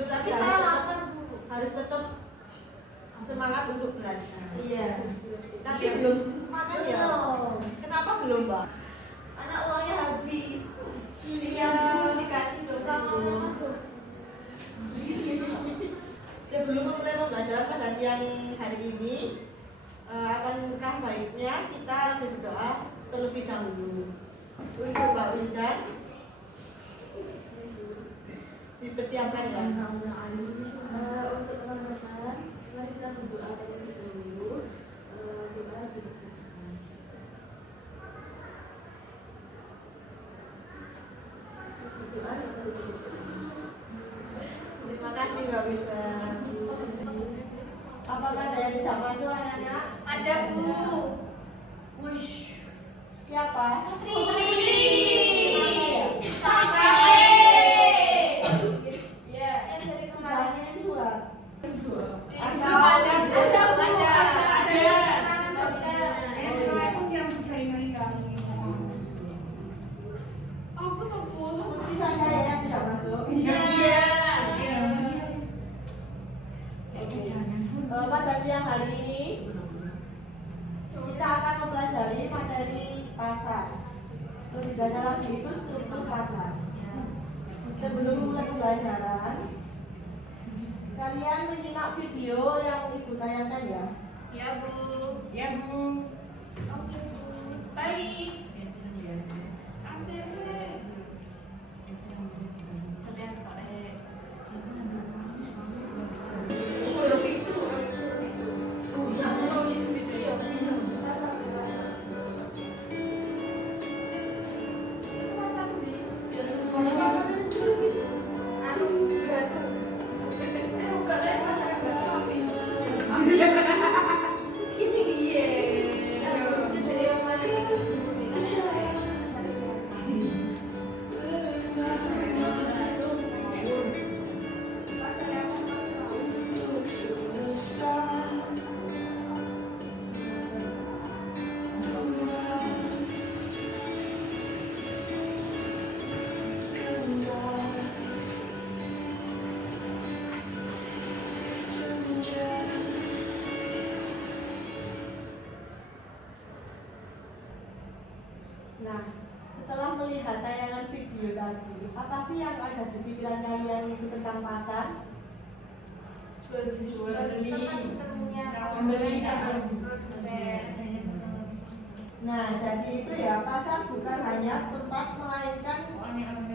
dulu, tapi Tapi saya lapar Bu. harus tetap semangat untuk belajar. Iya. Tapi belum makan ya? Belum. Kenapa belum, Mbak? Anak uangnya habis. Iya. Dikasih Sama mama tuh. Sebelum memulai pembelajaran pada siang hari ini, alangkah baiknya kita berdoa terlebih dahulu. Untuk Mbak Wildan dipersiapkan ya. Untuk teman-teman, mari kita berdoa terlebih dahulu. Doa dipersiapkan. Doa Terima kasih Mbak Wildan. Apakah ada yang tidak masuk anak-anak? Ada Bu. Wush, siapa? Putri. Sampai. Ya, yang dari Sudah kemarin. ngirim surat. Aku tuh Bu. Putri saja ya yang tidak masuk. Pada siang hari ini kita akan mempelajari materi pasar. Lebih dalam lagi itu struktur pasar. Sebelum mulai pembelajaran, kalian menyimak video yang ibu tayangkan ya. Ya Bu. Ya Bu. Oke Bu. Baik. ACC. Sampai korek. Nah, setelah melihat tayangan video tadi, apa sih yang ada di pikiran kalian itu tentang pasar? Nah, jadi itu ya, pasar bukan hanya tempat melainkan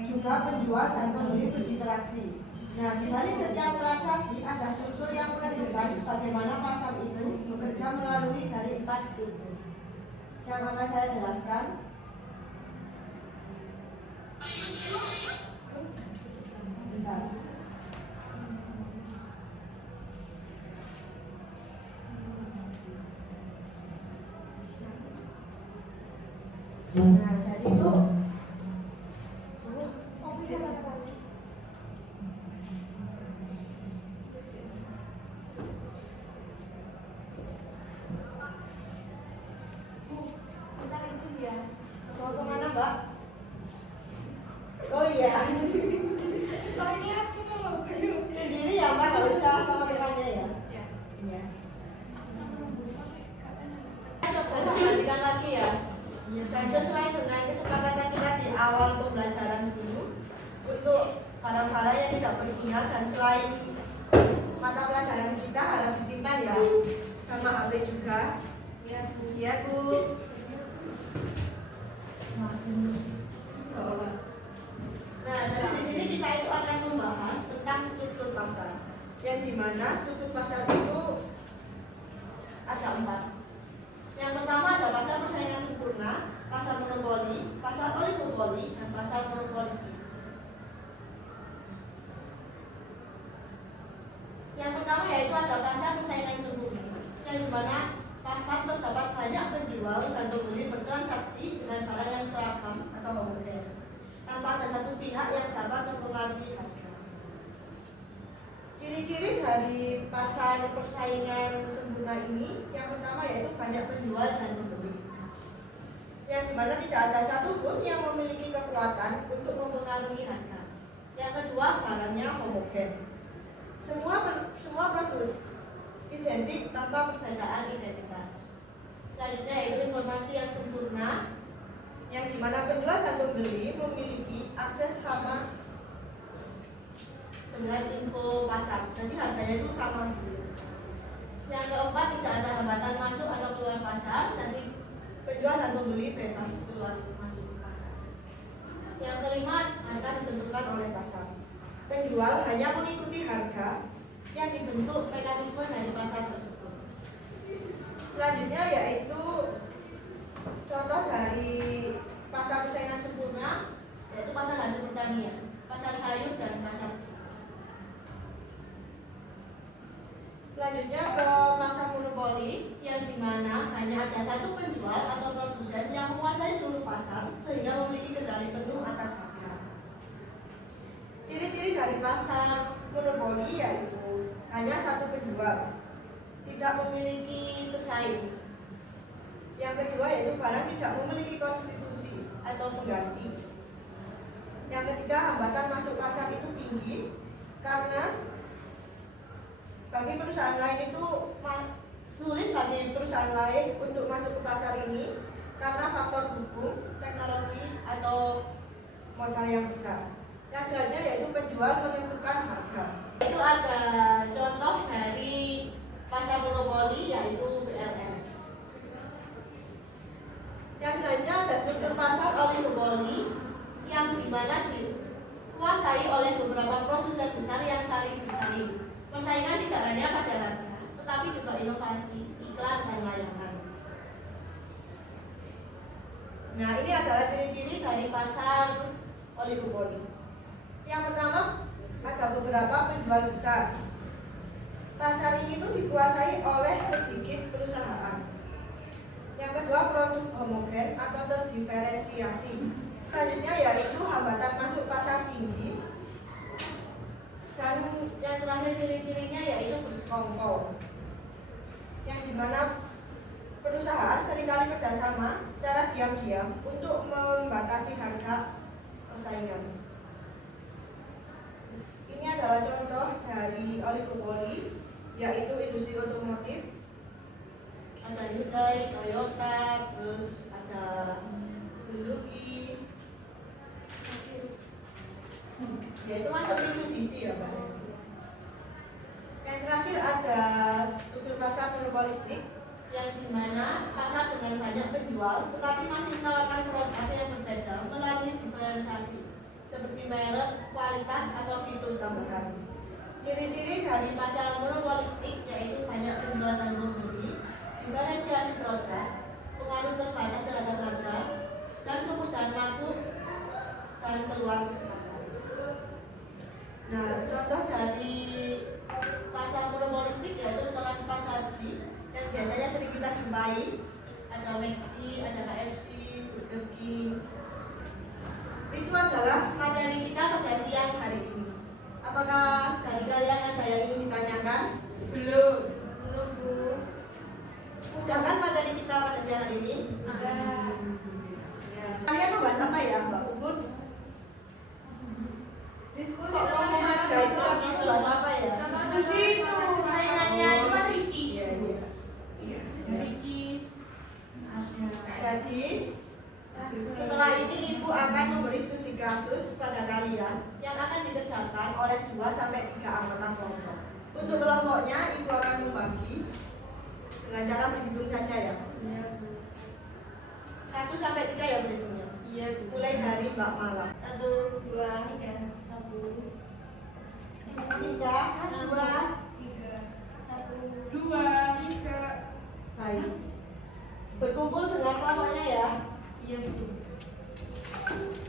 juga penjual dan pembeli berinteraksi. Nah, di balik setiap transaksi ada struktur yang menentukan bagaimana pasar itu bekerja melalui dari 4 struktur yang akan saya jelaskan. Bentar. Nah, jadi itu mau kemana, Mbak? Oh iya, sendiri ya Mbak, nggak usah sama temannya ya. Iya. Coba lanjutkan lagi ya. Dan sesuai dengan kesepakatan kita di awal pembelajaran dulu, untuk barang-barang yang tidak berguna dan selain mata pelajaran kita harus disimpan ya, sama HP juga. Ya Bu. Nah, jadi di sini kita itu akan membahas tentang struktur pasar, yang dimana struktur pasar itu ada 4. Yang pertama ada pasar persaingan sempurna, pasar monopoli, pasar oligopoli, dan pasar monopolistik. Yang pertama yaitu ada pasar persaingan sempurna, yang dimana pasar terdapat banyak penjual dan pembeli bertransaksi dengan barang yang seragam atau homogen, tanpa ada satu pihak yang dapat mempengaruhi harga. Ciri-ciri dari pasar persaingan sempurna ini, yang pertama yaitu banyak penjual dan pembeli, yang dimana tidak ada satupun yang memiliki kekuatan untuk mempengaruhi harga. Yang kedua, barangnya homogen. semua produk identik tanpa perbedaan identitas. Selanjutnya yaitu informasi yang sempurna, yang dimana penjual dan pembeli memiliki akses sama dengan info pasar, jadi harganya itu sama. Yang keempat, tidak ada hambatan masuk atau keluar pasar, nanti penjual dan pembeli bebas keluar masuk pasar. Yang kelima, harga ditentukan oleh pasar. Penjual hanya mengikuti harga yang dibentuk mekanisme dari pasar tersebut. Selanjutnya yaitu contoh dari pasar persaingan sempurna, yaitu pasar hasil pertanian, pasar sayur dan pasar beras. Selanjutnya ke pasar monopoli, yang dimana hanya ada satu penjual atau produsen yang menguasai seluruh pasar sehingga memiliki kendali penuh atas harga. Ciri-ciri dari pasar monopoli yaitu hanya satu penjual, tidak memiliki pesaing. Yang kedua yaitu barang tidak memiliki konstitusi atau pengganti. Yang ketiga, hambatan masuk pasar itu tinggi karena bagi perusahaan lain itu sulit bagi perusahaan lain untuk masuk ke pasar ini karena faktor hukum, teknologi atau modal yang besar. Yang selanjutnya yaitu penjual menentukan harga. Itu ada contoh dari pasar monopoli yaitu PLN. Yang selanjutnya ada struktur pasar oligopoli yang dimana dikuasai oleh beberapa produsen besar yang saling bersaing. Persaingan tidak hanya pada harga, tetapi juga inovasi, iklan, dan layanan. Nah, ini adalah ciri-ciri dari pasar oligopoli. Yang pertama, ada beberapa penjual besar. Pasar ini tuh dikuasai oleh sedikit perusahaan. Yang kedua, produk homogen atau terdiferensiasi. Selanjutnya yaitu hambatan masuk pasar tinggi. Dan yang terakhir ciri-cirinya yaitu bersekongkol, yang dimana perusahaan seringkali kerjasama secara diam-diam untuk membatasi harga persaingan. Ini adalah contoh dari oligopoli, yaitu industri otomotif. Ada Hyundai, Toyota, terus ada Suzuki. Ya itu masuk Mitsubishi ya Pak. Yang terakhir ada struktur pasar monopolistik, yang dimana pasar dengan banyak penjual tetapi masih menawarkan produk yang berbeda melalui diferensiasi seperti merek, kualitas atau fitur tambahan. Ciri-ciri dari pasar monopolistik yaitu banyak penjual dan pembeli, diferensiasi produk, pengaruh terbatas terhadap harga, dan kemudahan masuk dan keluar pasar. Nah, contoh dari pasar monopolistik yaitu restoran cepat saji yang biasanya sering kita jumpai, ada McD, ada KFC, Burger King. Itu adalah materi kita pada siang hari ini. Apakah dari kalian ada yang ingin ditanyakan? Belum. Udah kan materi kita pada siang hari ini? Kalian membahas apa ya, Mbak Ubud? Diskusi Kok ngomong aja itu lagi bahas apa ya? Jadi setelah ini Ibu akan memberi studi kasus pada kalian yang akan dikerjakan oleh 2 sampai 3 anggota kelompok. Untuk kelompoknya Ibu akan membagi dengan cara berhitung saja ya. 1 sampai 3 ya berhitungnya. Iya. Mulai dari Mbak Mala. 1, 2, 3, 1, Cica, 2, 3, 1, 2, 3. baik. Berkumpul dengan kelompoknya ya. iya betul. 1.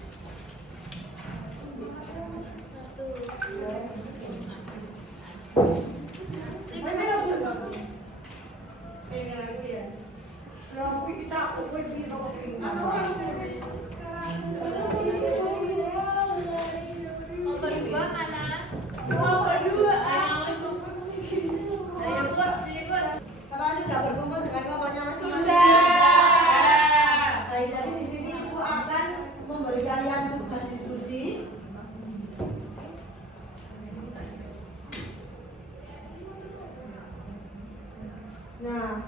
Nah,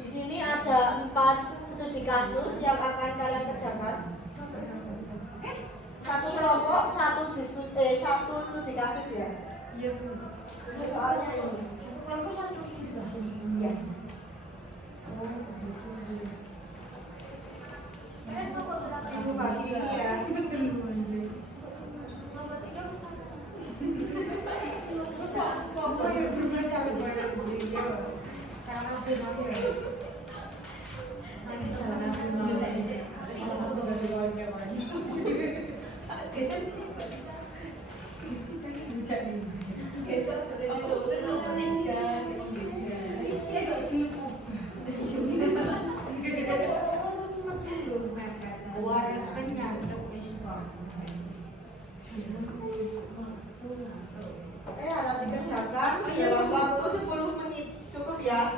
di sini ada 4 studi kasus yang akan kalian kerjakan. Satu kelompok, satu studi kasus ya. Iya, Bu. Soalnya ini. Kelompok satu studi kasus. Iya. Ibu bagi ini ya. Geser sini, Mbak Cica. Geser Harap dikerjakan dalam waktu 10 menit. Cukup ya?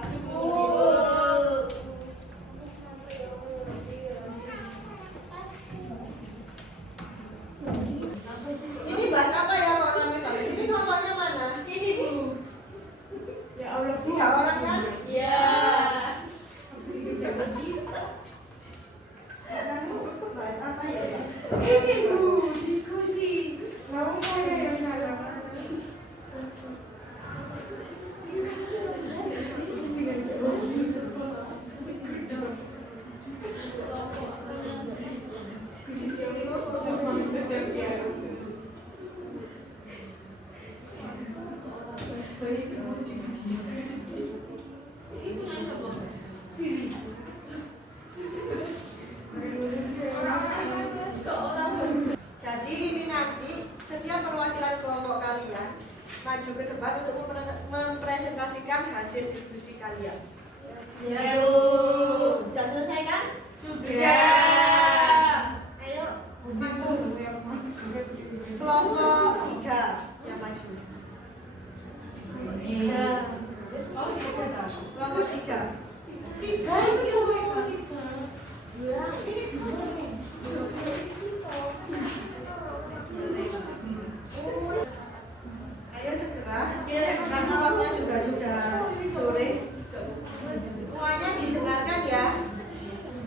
Ini bahas apa ya kalau rame banget? Ini kelompoknya mana? Ini Bu. Ya Allah Bu. 3 orang kan? Iya. Bahas apa ya? Ini Bu, diskusi. Mau saya yang salah. Jadi ini nanti setiap perwakilan kelompok kalian maju ke depan untuk mempresentasikan hasil diskusi kalian. Ya, Bu. Sudah selesai kan? Sudah. Ayo maju. Kelompok 3 yang maju. Iya. Kelompok 3. Ayo segera. Karena waktunya juga sudah sore. Semuanya didengarkan ya.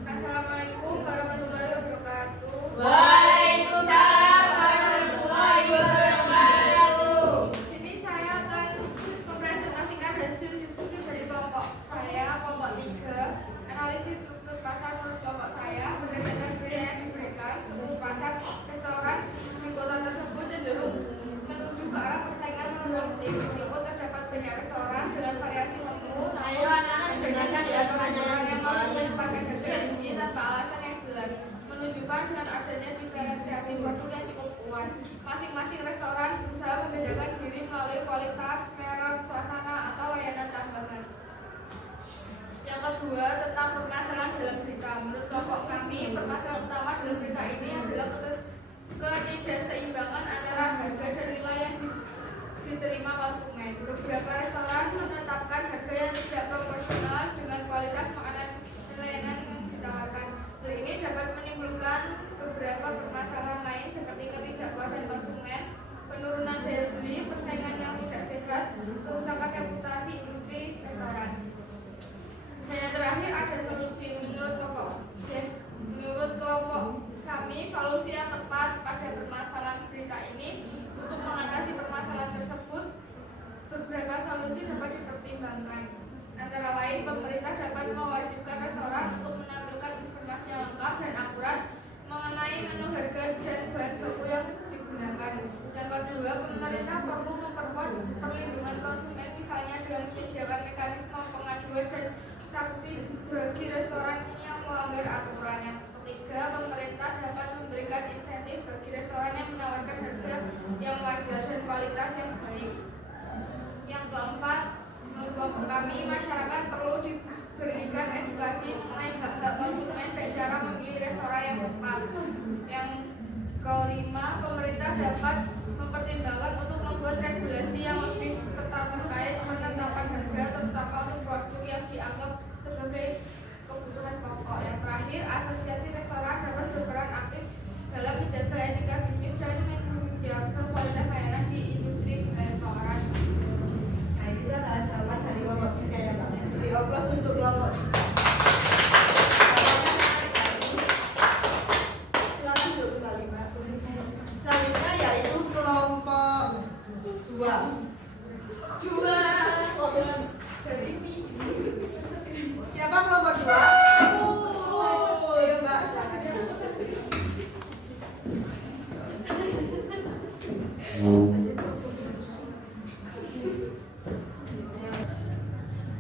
Assalamualaikum warahmatullahi wabarakatuh. Waalaikumsalam warahmatullahi wabarakatuh. Di sini saya akan mempresentasikan hasil diskusi dari kelompok saya, kelompok 3. Analisis struktur pasar menurut kelompok saya berdasarkan data yang diberikan. Suku pasar restoran di kota tersebut cenderung menuju ke arah persaingan monopolistik. Meskipun terdapat banyak restoran dengan variasi menu, Ayo anak-anak dengarkan ya restoran yang mampu pertanyaan. menyepakati harga tinggi tanpa alasan yang jelas, menunjukkan dengan adanya diferensiasi produk yang cukup kuat. Masing-masing restoran berusaha membedakan diri melalui kualitas, merek, suasana, atau layanan tambahan. Yang kedua, tentang permasalahan dalam berita. Menurut kelompok kami, permasalahan utama dalam berita ini adalah ketidakseimbangan antara harga dan nilai yang diterima konsumen. Beberapa restoran menetapkan harga yang tidak proporsional dengan kualitas makanan dan layanan yang ditawarkan. Hal ini dapat menimbulkan beberapa permasalahan lain seperti ketidakpuasan konsumen, penurunan daya beli, persaingan yang tidak sehat, kerusakan reputasi industri restoran. Dan yang terakhir ada solusi. Menurut kelompok kami, solusi yang tepat pada permasalahan berita ini untuk mengatasi permasalahan tersebut, beberapa solusi dapat dipertimbangkan. Antara lain, pemerintah dapat mewajibkan restoran untuk menampilkan informasi yang lengkap dan akurat mengenai menu, harga, dan bahan baku yang digunakan. Yang kedua, pemerintah perlu memperkuat perlindungan konsumen, misalnya dengan menyediakan mekanisme pengaduan dan sanksi bagi restoran yang melanggar aturan. Yang ketiga, pemerintah dapat memberikan insentif bagi restoran yang menawarkan harga yang wajar dan kualitas yang baik. Yang keempat, menurut kelompok kami, masyarakat perlu diberikan edukasi mengenai hak-hak konsumen dan cara memilih restoran yang tepat. Yang kelima, pemerintah dapat mempertimbangkan untuk membuat regulasi yang lebih ketat terkait penetapan harga, terutama untuk produk yang dianggap sebagai kebutuhan pokok. Yang terakhir, asosiasi restoran dapat berperan aktif dalam menjaga etika bisnis dan menjaga kualitas layanan di industri restoran. Dua. Dari ini. Siapa kelompok 2? Ayo Mbak.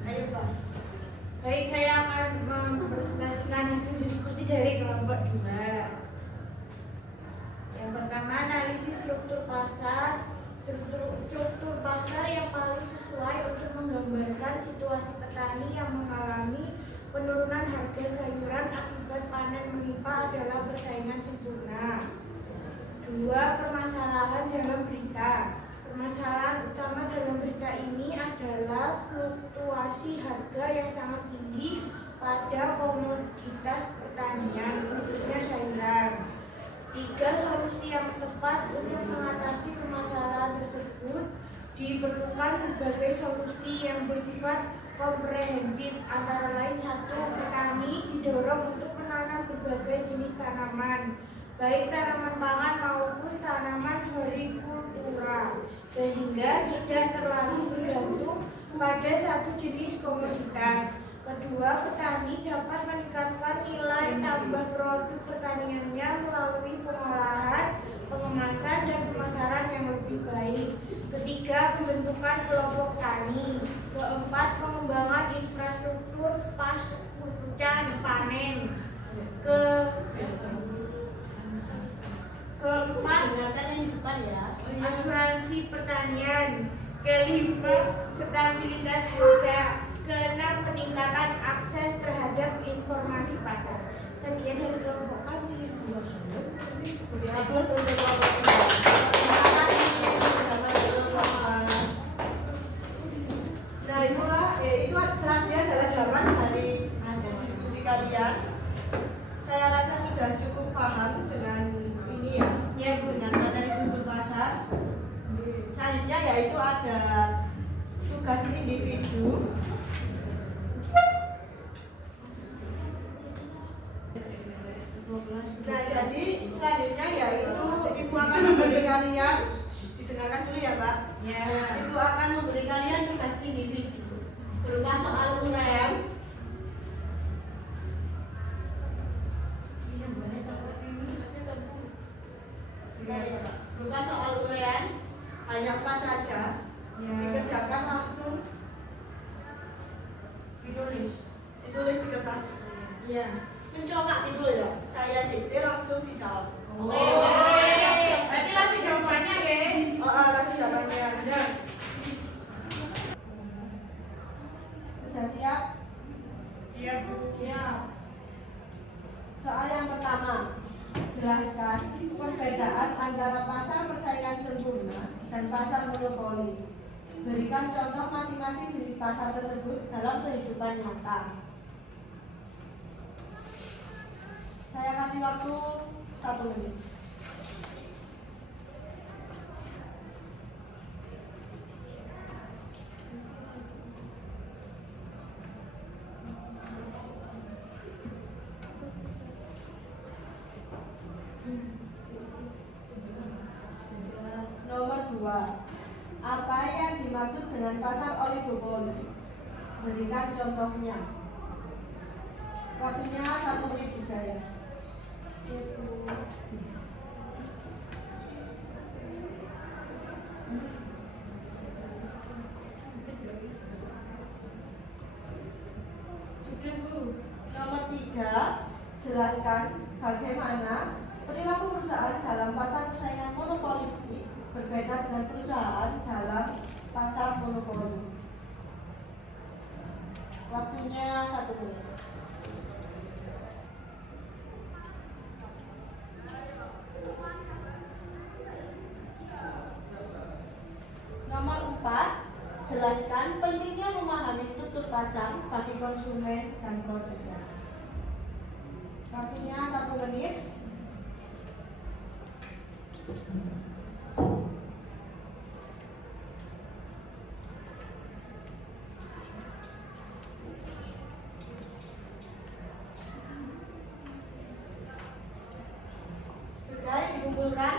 Ayo Mbak. Baik, saya akan mempresentasikan hasil diskusi dari kelompok 2. Yang pertama, analisis struktur pasar. Struktur pasar yang paling sesuai untuk menggambarkan situasi petani yang mengalami penurunan harga sayuran akibat panen menimpa adalah persaingan sempurna. 2. Permasalahan dalam berita. Permasalahan utama dalam berita ini adalah fluktuasi harga yang sangat tinggi pada komoditas pertanian, khususnya sayuran. 3. Solusi yang tepat untuk mengatasi permasalahan tersebut. Diperlukan berbagai solusi yang bersifat komprehensif, antara lain 1. Petani didorong untuk menanam berbagai jenis tanaman, baik tanaman pangan maupun tanaman hortikultura, sehingga tidak terlalu bergantung pada satu jenis komoditas. Kedua, petani dapat meningkatkan nilai tambah produk pertaniannya melalui pengolahan, pengemasan, dan pemasaran yang lebih baik. Ketiga, pembentukan kelompok tani. Keempat, pengembangan infrastruktur pasca panen. Keempat, Dengarkan yang di depan ya. asuransi pertanian. Kelima, stabilitas harga. Keenam, peningkatan akses terhadap informasi pasar. Sekian dari kelompok kami. Beri aplaus untuk kelompok 2. Terima kasih bersama sama. Nah itulah, itu terakhir adalah zaman dari hasil diskusi kalian. Saya rasa sudah cukup paham dengan ini ya, dengan materi struktur pasar. Selanjutnya yaitu ada tugas individu. Nah jadi selanjutnya yaitu Ibu akan memberi kalian, didengarkan dulu ya Pak. Ya. Ibu akan memberi kalian tugas individu berupa soal uraian. Berupa soal uraian, hanya kelas saja, dikerjakan langsung, ditulis di kertas. Iya. Mencoba itu ya, saya dikte langsung dijawab. Berarti langsung jawabannya ya. Langsung jawabannya. Benar. Sudah siap? Iya, Bu. Siap. Soal yang pertama, jelaskan perbedaan antara pasar persaingan sempurna dan pasar monopoli. Berikan contoh masing-masing jenis pasar tersebut dalam kehidupan nyata. Saya kasih waktu 1 menit. Nomor 2. Apa yang dimaksud dengan pasar oligopoli? Berikan contohnya. Waktunya 1 menit juga ya. Sudah Bu. Nomor 3, jelaskan bagaimana perilaku perusahaan dalam pasar persaingan monopolistik berbeda dengan perusahaan dalam pasar monopoli. Waktunya 1 menit. Nomor 4, jelaskan pentingnya memahami struktur pasar bagi konsumen dan produsen. Waktunya 1 menit. Sudah dikumpulkan?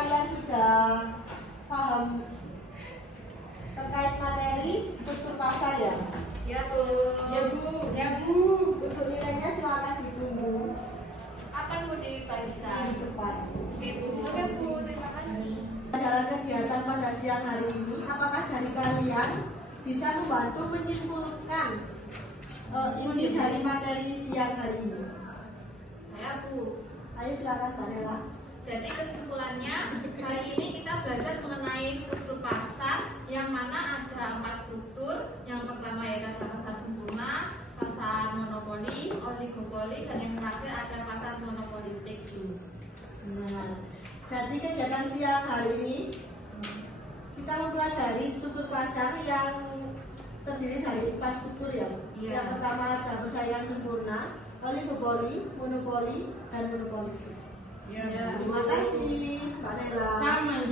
kalian sudah paham terkait materi struktur pasar ya? Ya, Bu. Ya Bu. Ya Bu. Untuk nilainya silakan ditunggu Akan Bu dibagikan. di depan. Oke, Bu. Oke, Bu. Terima kasih. Jalan kegiatan pada siang hari ini, apakah dari kalian bisa membantu menyimpulkan inti dari materi siang hari ini? Saya Bu. Ayo silakan Mbak Nela. Jadi kesimpulannya hari ini kita belajar mengenai struktur pasar yang mana ada 4 struktur. Yang pertama yaitu ada pasar sempurna, pasar monopoli, oligopoli, dan yang terakhir ada pasar monopolistik. Nah, jadi kegiatan siang hari ini kita mempelajari struktur pasar yang terdiri dari 4 struktur ya. Iya. Yang pertama ada persaingan sempurna, oligopoli, monopoli, dan monopolistik. Ya. Terima kasih Mbak Nela. Sama.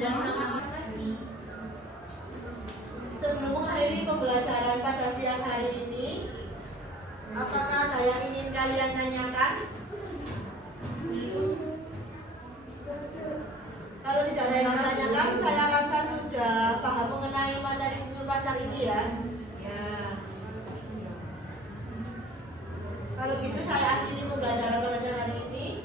Sebelum mengakhiri pembelajaran pada siang hari ini, apakah ada yang ingin kalian tanyakan? Kalau tidak ada yang ditanyakan, saya rasa sudah paham mengenai materi struktur pasar ini ya. Ya. Kalau gitu saya akhiri pembelajaran pada siang hari ini.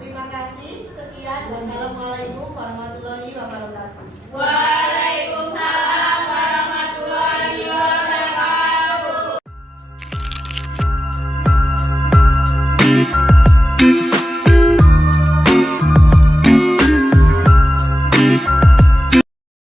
Terima kasih. Sekian. Wassalamualaikum warahmatullahi wabarakatuh. Waalaikumsalam warahmatullahi wabarakatuh.